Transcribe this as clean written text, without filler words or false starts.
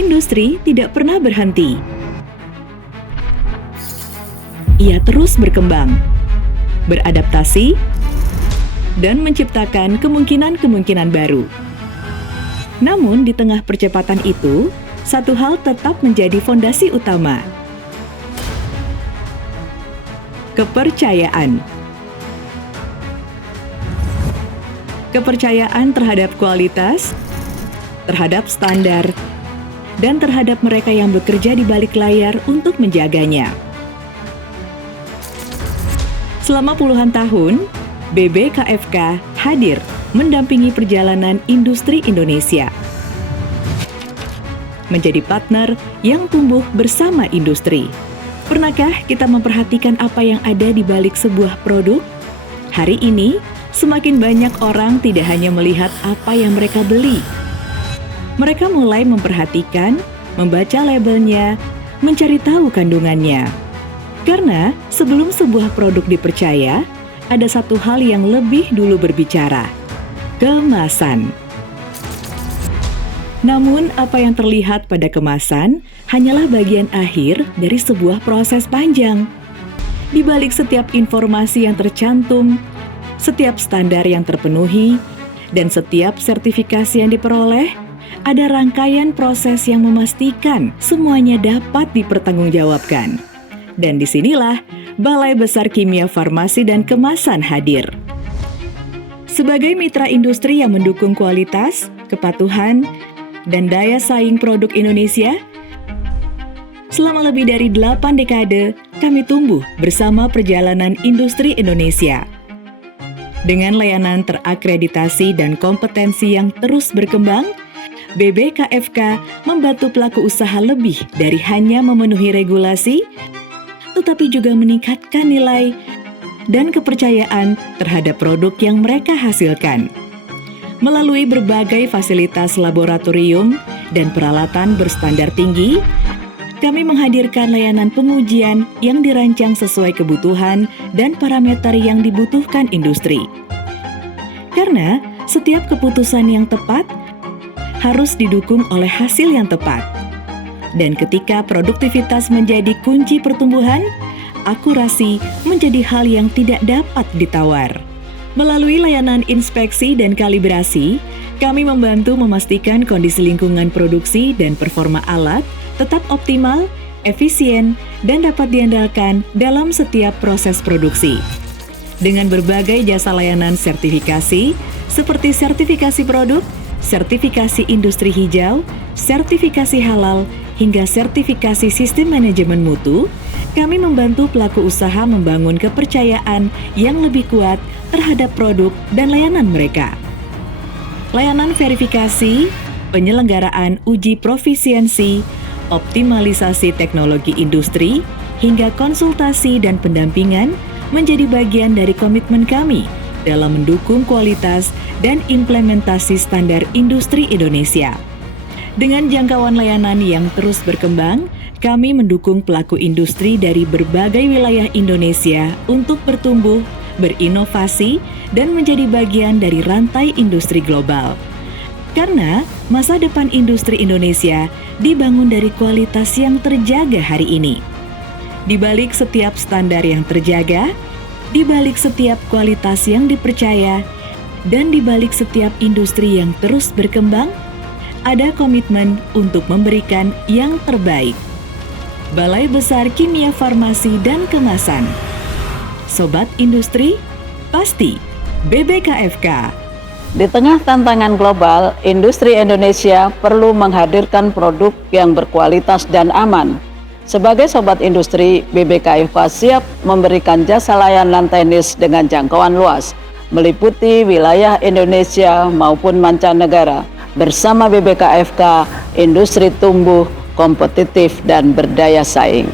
industri tidak pernah berhenti. Ia terus berkembang, beradaptasi, dan menciptakan kemungkinan-kemungkinan baru. Namun, di tengah percepatan itu, satu hal tetap menjadi fondasi utama: kepercayaan. Kepercayaan terhadap kualitas, terhadap standar, dan terhadap mereka yang bekerja di balik layar untuk menjaganya. Selama puluhan tahun, BBKFK hadir mendampingi perjalanan industri Indonesia, menjadi partner yang tumbuh bersama industri. Pernahkah kita memperhatikan apa yang ada di balik sebuah produk? Hari ini, semakin banyak orang tidak hanya melihat apa yang mereka beli. Mereka mulai memperhatikan, membaca labelnya, mencari tahu kandungannya. Karena sebelum sebuah produk dipercaya, ada satu hal yang lebih dulu berbicara: kemasan. Namun, apa yang terlihat pada kemasan hanyalah bagian akhir dari sebuah proses panjang. Di balik setiap informasi yang tercantum, setiap standar yang terpenuhi, dan setiap sertifikasi yang diperoleh, ada rangkaian proses yang memastikan semuanya dapat dipertanggungjawabkan. Dan disinilah Balai Besar Kimia Farmasi dan Kemasan hadir. Sebagai mitra industri yang mendukung kualitas, kepatuhan, dan daya saing produk Indonesia, selama lebih dari 8 dekade, kami tumbuh bersama perjalanan industri Indonesia. Dengan layanan terakreditasi dan kompetensi yang terus berkembang, BBKFK membantu pelaku usaha lebih dari hanya memenuhi regulasi, tetapi juga meningkatkan nilai dan kepercayaan terhadap produk yang mereka hasilkan. Melalui berbagai fasilitas laboratorium dan peralatan berstandar tinggi, kami menghadirkan layanan pengujian yang dirancang sesuai kebutuhan dan parameter yang dibutuhkan industri. Karena setiap keputusan yang tepat harus didukung oleh hasil yang tepat. Dan ketika produktivitas menjadi kunci pertumbuhan, akurasi menjadi hal yang tidak dapat ditawar. Melalui layanan inspeksi dan kalibrasi, kami membantu memastikan kondisi lingkungan produksi dan performa alat tetap optimal, efisien, dan dapat diandalkan dalam setiap proses produksi. Dengan berbagai jasa layanan sertifikasi, seperti sertifikasi produk, sertifikasi industri hijau, sertifikasi halal, hingga sertifikasi sistem manajemen mutu, kami membantu pelaku usaha membangun kepercayaan yang lebih kuat terhadap produk dan layanan mereka. Layanan verifikasi, penyelenggaraan uji profisiensi, optimalisasi teknologi industri, hingga konsultasi dan pendampingan menjadi bagian dari komitmen kami dalam mendukung kualitas dan implementasi standar industri Indonesia. Dengan jangkauan layanan yang terus berkembang, kami mendukung pelaku industri dari berbagai wilayah Indonesia untuk bertumbuh, berinovasi, dan menjadi bagian dari rantai industri global. Karena masa depan industri Indonesia dibangun dari kualitas yang terjaga hari ini. Di balik setiap standar yang terjaga, di balik setiap kualitas yang dipercaya, dan di balik setiap industri yang terus berkembang, ada komitmen untuk memberikan yang terbaik. Balai Besar Kimia Farmasi dan Kemasan. Sobat Industri, pasti BBKFK. Di tengah tantangan global, industri Indonesia perlu menghadirkan produk yang berkualitas dan aman. Sebagai sobat industri, BBKFK siap memberikan jasa layanan teknis dengan jangkauan luas, meliputi wilayah Indonesia maupun mancanegara. Bersama BBKFK, industri tumbuh, kompetitif, dan berdaya saing.